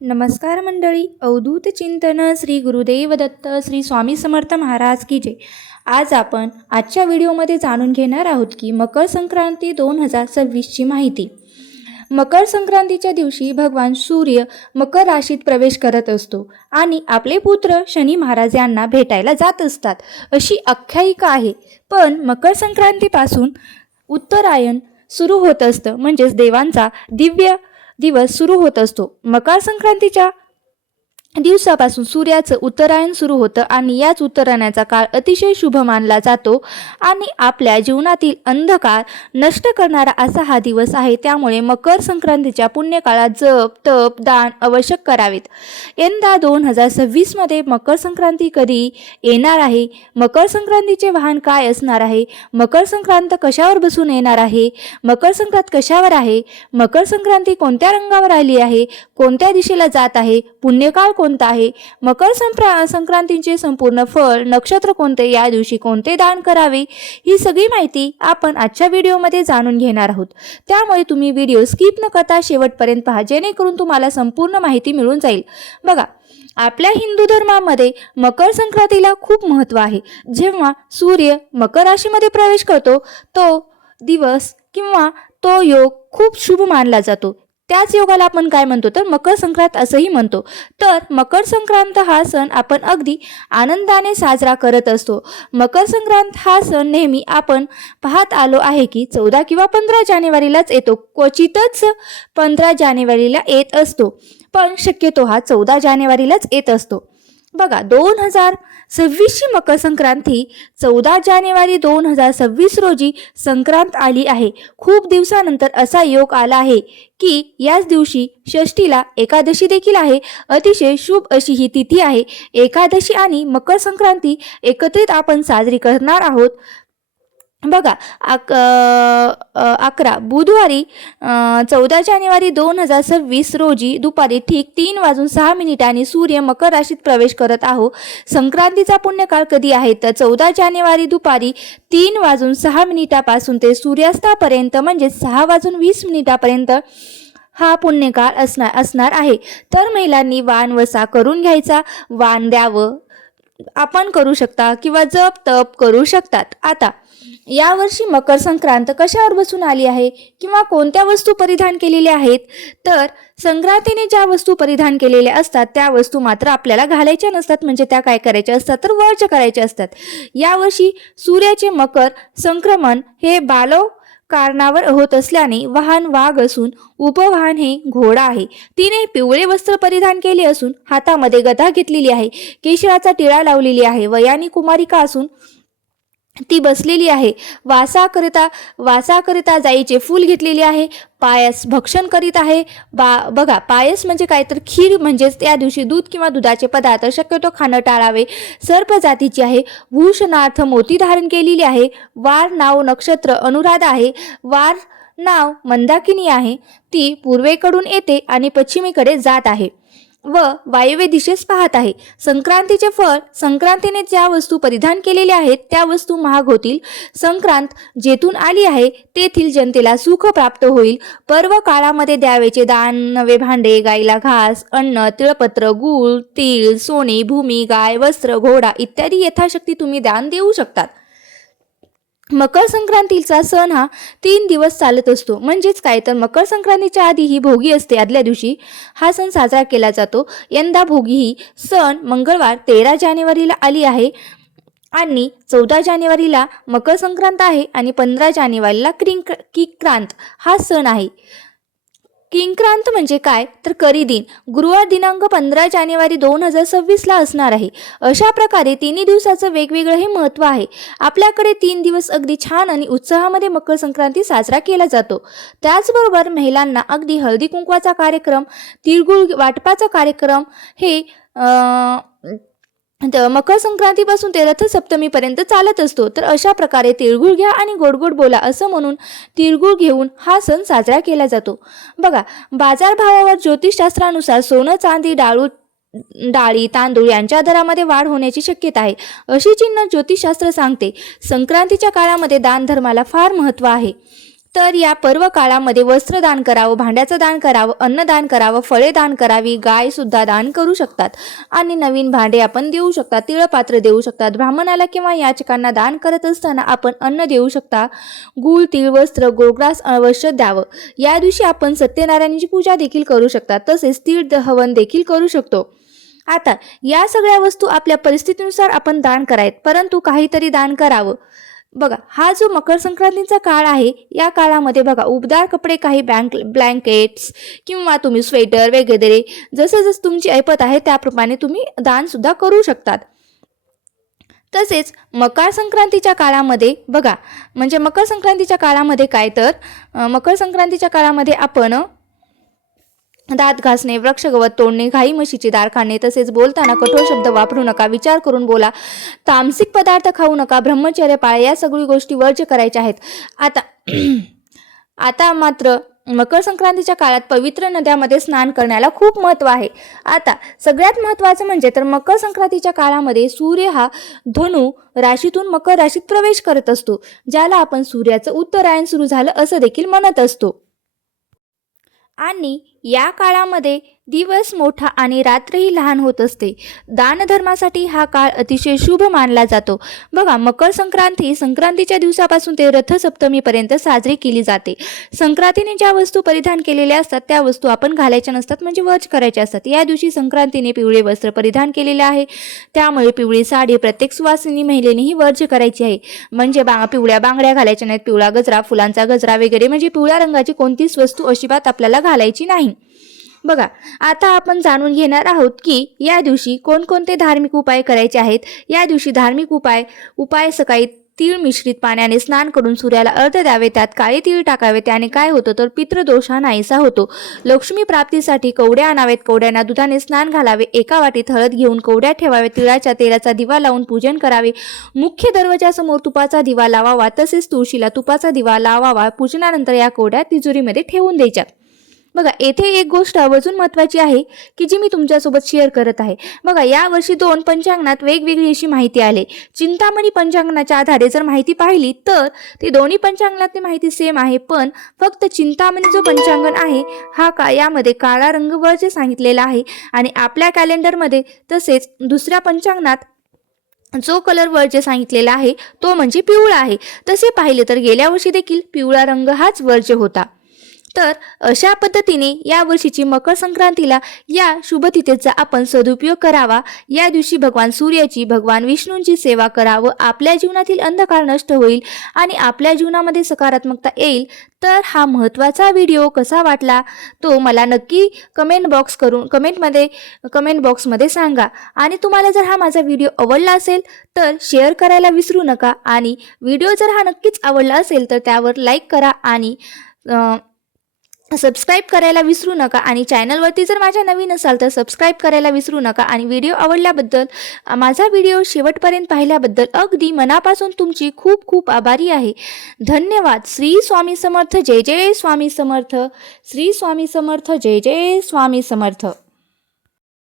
नमस्कार मंडळी. अवधूत चिंतन श्री गुरुदेव दत्त श्री स्वामी समर्थ महाराज की जय. आज आपण आजच्या व्हिडिओमध्ये जाणून घेणार आहोत की मकर संक्रांती 2026ची माहिती. मकर संक्रांतीच्या दिवशी भगवान सूर्य मकर राशीत प्रवेश करत असतो आणि आपले पुत्र शनी महाराज यांना भेटायला जात असतात अशी आख्यायिका आहे. पण मकर संक्रांतीपासून उत्तरायण सुरू होत असतं, म्हणजेच देवांचा दिव्य दिवस सुरू होत असतो. मकर संक्रांतीच्या दिवसापासून सूर्याचं उत्तरायण सुरू होतं आणि याच उत्तरायणाचा काळ अतिशय शुभ मानला जातो आणि आपल्या जीवनातील अंधकार नष्ट करणारा असा हा दिवस आहे. त्यामुळे मकर संक्रांतीच्या पुण्यकाळात जप तप दान आवश्यक करावेत. यंदा 2026मध्ये मकर संक्रांती कधी येणार आहे, मकर संक्रांतीचे वाहन काय असणार आहे, मकर संक्रांत कशावर बसून येणार आहे, मकर संक्रांत कशावर आहे, मकर संक्रांती कोणत्या रंगावर आली आहे, कोणत्या दिशेला जात आहे, पुण्यकाळ कोणता आहे, मकर संक्रांतीचे संपूर्ण फळ, नक्षत्र कोणते, या दिवशी कोणते दान करावे, ही सगळी माहिती आपण आजच्या व्हिडिओमध्ये जाणून घेणार आहोत. त्यामुळे तुम्ही व्हिडिओ स्किप न करता शेवटपर्यंत पहा, जेणेकरून तुम्हाला संपूर्ण माहिती मिळून जाईल. बघा, आपल्या हिंदू धर्मामध्ये मकर संक्रांतीला खूप महत्त्व आहे. जेव्हा सूर्य मकर राशीमध्ये प्रवेश करतो तो दिवस किंवा तो योग खूप शुभ मानला जातो. त्याच योगाला आपण काय म्हणतो तर मकर संक्रांत असंही म्हणतो. तर मकर संक्रांत हा सण आपण अगदी आनंदाने साजरा करत असतो. मकर संक्रांत हा सण नेहमी आपण पाहत आलो आहे की 14 किंवा 15 जानेवारीलाच येतो. क्वचितच 15 जानेवारीला येत असतो, पण शक्यतो हा 14 जानेवारीलाच येत असतो. बघा, 2026ची मकर संक्रांती 14 जानेवारी 2026 रोजी संक्रांत आली आहे. खूप दिवसानंतर असा योग आला आहे की याच दिवशी षष्टीला एकादशी देखील आहे. अतिशय शुभ अशी ही तिथी आहे. एकादशी आणि मकर संक्रांती एकत्रित आपण साजरी करणार आहोत. बघा, 11 बुधवारी 14 जानेवारी 2026 रोजी दुपारी ठीक 3:06 सूर्य मकर राशीत प्रवेश करत आहोत. संक्रांतीचा पुण्यकाळ कधी आहे तर 14 जानेवारी दुपारी 3:06 पासून ते सूर्यास्तापर्यंत म्हणजे 6:20 हा पुण्यकाळ असणार आहे. तर महिलांनी वाण वसा करून घ्यायचा. वाण द्यावं आपण करू शकता किंवा जप तप करू शकतात. आता यावर्षी मकर संक्रांत कशावर बसून आली आहे किंवा कोणत्या वस्तू परिधान केलेल्या आहेत तर संक्रांतीने ज्या वस्तू परिधान केलेल्या असतात त्या वस्तू मात्र आपल्याला घालायच्या नसतात. म्हणजे त्या काय करायच्या असतात तर वर्ज्य करायच्या असतात. यावर्षी सूर्याचे मकर संक्रमण हे बालव कारणावर होत असल्याने वाहन वाघ असून उपवाहन हे घोडा आहे. तिने पिवळे वस्त्र परिधान केले असून हातामध्ये गदा घेतलेली आहे. केशराचा टिळा लावलेली आहे. वयानी कुमारिका असून ती बसलेली आहे. वासाकरिता जाईचे फूल घेतलेले आहे. पायस भक्षण करीत आहे. बघा, पायस म्हणजे काय तर खीर, म्हणजेच त्या दिवशी दूध किंवा दुधाचे पदार्थ शक्यतो खाणं टाळावे. सर्प जातीची आहे. भूषणार्थ मोती धारण केलेली आहे. वार नाव नक्षत्र अनुराधा आहे. वार नाव मंदाकिनी आहे. ती पूर्वेकडून येते आणि पश्चिमेकडे जात आहे व वायव्य दिशेस पाहत आहे. संक्रांतीचे फळ, संक्रांतीने ज्या वस्तू परिधान केलेल्या आहेत त्या वस्तू महाग होतील. संक्रांत जेथून आली आहे तेथील जनतेला सुख प्राप्त होईल. पर्व काळामध्ये द्यावेचे दान, नवे भांडे, गाईला घास, अन्न, तिळपत्र, गूळ, तीळ, सोने, भूमी, गाय, वस्त्र, घोडा इत्यादी यथाशक्ती तुम्ही दान देऊ शकतात. मकर संक्रांतीचा सण हा 3 दिवस चालत असतो. म्हणजेच काय तर मकर संक्रांतीच्या आधी ही भोगी असते. आदल्या दिवशी हा सण साजरा केला जातो. यंदा भोगी ही सण मंगळवार 13 जानेवारीला आली आहे आणि 14 जानेवारीला मकर संक्रांत आहे आणि 15 जानेवारीला किंक्रांत हा सण आहे. किंक्रांत म्हणजे काय तर करी दिन, गुरुवार दिनांक 15 जानेवारी 2026ला असणार आहे. अशा प्रकारे 3 दिवसाचं वेगवेगळं हे महत्त्व आहे. आपल्याकडे 3 दिवस अगदी छान आणि उत्साहामध्ये मकर संक्रांती साजरा केला जातो. त्याचबरोबर महिलांना अगदी हळदी कुंकवाचा कार्यक्रम, तिळगुळ वाटपाचा कार्यक्रम हे मकर संक्रांतीपासून ते रथसप्तमीपर्यंत चालत असतो. तर अशा प्रकारे तिळगुळ घ्या आणि गोड गोड बोला असं म्हणून तिळगुळ घेऊन हा सण साजरा केला जातो. बघा, बाजारभावावर ज्योतिषशास्त्रानुसार सोनं, चांदी, डाळी, तांदूळ यांच्या दरामध्ये वाढ होण्याची शक्यता आहे अशी चिन्ह ज्योतिषशास्त्र सांगते. संक्रांतीच्या काळामध्ये दान धर्माला फार महत्त्व आहे. तर या पर्व काळामध्ये वस्त्र दान करावं, भांड्याचं दान करावं, अन्नदान करावं, फळे दान करावी, गाय सुद्धा दान करू शकतात आणि नवीन भांडे आपण देऊ शकता, तिळपात्र देऊ शकतात. ब्राह्मणाला किंवा याचकांना दान करत असताना आपण अन्न देऊ शकता. गूळ, तीळ, वस्त्र, गोग्रास अवश्य द्यावं. या दिवशी आपण सत्यनारायणाची पूजा देखील करू शकता. तसेच तीळ हवन देखील करू शकतो. आता या सगळ्या वस्तू आपल्या परिस्थितीनुसार आपण दान करायत, परंतु काहीतरी दान करावं. बघा, हा जो मकर संक्रांतीचा काळ आहे, या काळामध्ये बघा उबदार कपडे, काही ब्लँकेट्स किंवा तुम्ही स्वेटर वगैरे जसं तुमची ऐपत आहे त्याप्रमाणे तुम्ही दान सुद्धा करू शकतात. तसेच मकर संक्रांतीच्या काळामध्ये बघा, म्हणजे मकर संक्रांतीच्या काळामध्ये काय तर मकर संक्रांतीच्या काळामध्ये आपण दात घासणे, वृक्षगवत तोडणे, गाई म्हशीचे दार काढणे, तसेच बोलताना कठोर शब्द वापरू नका, विचार करून बोला, तामसिक पदार्थ खाऊ नका, ब्रह्मचर्य पाळा, या सगळी गोष्टी वर्ज्य करायच्या आहेत. आता मात्र मकर संक्रांतीच्या काळात पवित्र नद्यामध्ये स्नान करण्याला खूप महत्त्व आहे. आता सगळ्यात महत्त्वाचं म्हणजे तर मकर संक्रांतीच्या काळामध्ये सूर्य हा धनु राशीतून मकर राशीत प्रवेश करत असतो, ज्याला आपण सूर्याचं उत्तरायण सुरू झालं असं देखील म्हणत असतो. आणि या काळामध्ये दिवस मोठा आणि रात्रही लहान होत असते. दानधर्मासाठी हा काळ अतिशय शुभ मानला जातो. बघा, मकर संक्रांतीच्या दिवसापासून ते रथसप्तमीपर्यंत साजरी केली जाते. संक्रांतीने ज्या वस्तू परिधान केलेल्या असतात त्या वस्तू आपण घालायच्या नसतात, म्हणजे वर्ज करायच्या असतात. या दिवशी संक्रांतीने पिवळे वस्त्र परिधान केलेले आहे, त्यामुळे पिवळी साडी प्रत्येक सुवासिनी महिलेनेही वर्ज करायची आहे. म्हणजे पिवळ्या बांगड्या घालायच्या नाहीत, पिवळा गजरा, फुलांचा गजरा वगैरे, म्हणजे पिवळ्या रंगाची कोणतीच वस्तू अजिबात आपल्याला घालायची नाही. बघा, आता आपण जाणून घेणार आहोत की या दिवशी कोणकोणते धार्मिक उपाय करायचे आहेत. या दिवशी धार्मिक उपाय सकाळी तीळ मिश्रित पाण्याने स्नान करून सूर्याला अर्घ्य द्यावे, त्यात काळे तीळ टाकावे. त्याने काय होतं तर पितृदोष हा नाहीसा होतो. लक्ष्मी प्राप्तीसाठी कवड्या आणावेत, कवड्यांना दुधाने स्नान घालावे, एका वाटीत हळद घेऊन कवड्या ठेवावे, तिळाच्या तेलाचा दिवा लावून पूजन करावे, मुख्य दरवाजासमोर तुपाचा दिवा लावावा, तसेच तुळशीला तुपाचा दिवा लावावा. पूजनानंतर या कवड्या तिजोरीमध्ये ठेवून द्यायच्या. बघा, येथे एक गोष्ट आवर्जून महत्त्वाची आहे की जी मी तुमच्यासोबत शेअर करत आहे. बघा, यावर्षी 2 पंचांगणात वेगवेगळी अशी माहिती आली. चिंतामणी पंचांगणाच्या आधारे जर माहिती पाहिली तर ती दोन्ही पंचांगणातली माहिती सेम आहे, पण फक्त चिंतामणी जो पंचांगण आहे यामध्ये काळा रंग वर्ज्य सांगितलेला आहे आणि आपल्या कॅलेंडरमध्ये तसेच दुसऱ्या पंचांगणात जो कलर वर्ज्य सांगितलेला आहे तो म्हणजे पिवळा आहे. तसे पाहिले तर गेल्या वर्षी देखील पिवळा रंग हाच वर्ज्य होता. तर अशा पद्धतीने या वर्षीची मकर संक्रांतीला या शुभतिथीचा आपण सदुपयोग करावा. या दिवशी भगवान सूर्याची, भगवान विष्णूंची सेवा करावं. आपल्या जीवनातील अंधकार नष्ट होईल आणि आपल्या जीवनामध्ये सकारात्मकता येईल. तर हा महत्त्वाचा व्हिडिओ कसा वाटला तो मला नक्की कमेंट बॉक्समध्ये सांगा. आणि तुम्हाला जर हा माझा व्हिडिओ आवडला असेल तर शेअर करायला विसरू नका. आणि व्हिडिओ जर हा नक्कीच आवडला असेल तर त्यावर लाईक करा आणि सबस्क्राईब करायला विसरू नका. आणि चॅनलवरती जर माझ्या नवीन असाल तर सबस्क्राईब करायला विसरू नका. आणि व्हिडिओ आवडल्याबद्दल, माझा व्हिडिओ शेवटपर्यंत पाहिल्याबद्दल अगदी मनापासून तुमची खूप खूप आभारी आहे. धन्यवाद. श्री स्वामी समर्थ. जय जय स्वामी समर्थ. श्री स्वामी समर्थ. जय जय स्वामी समर्थ.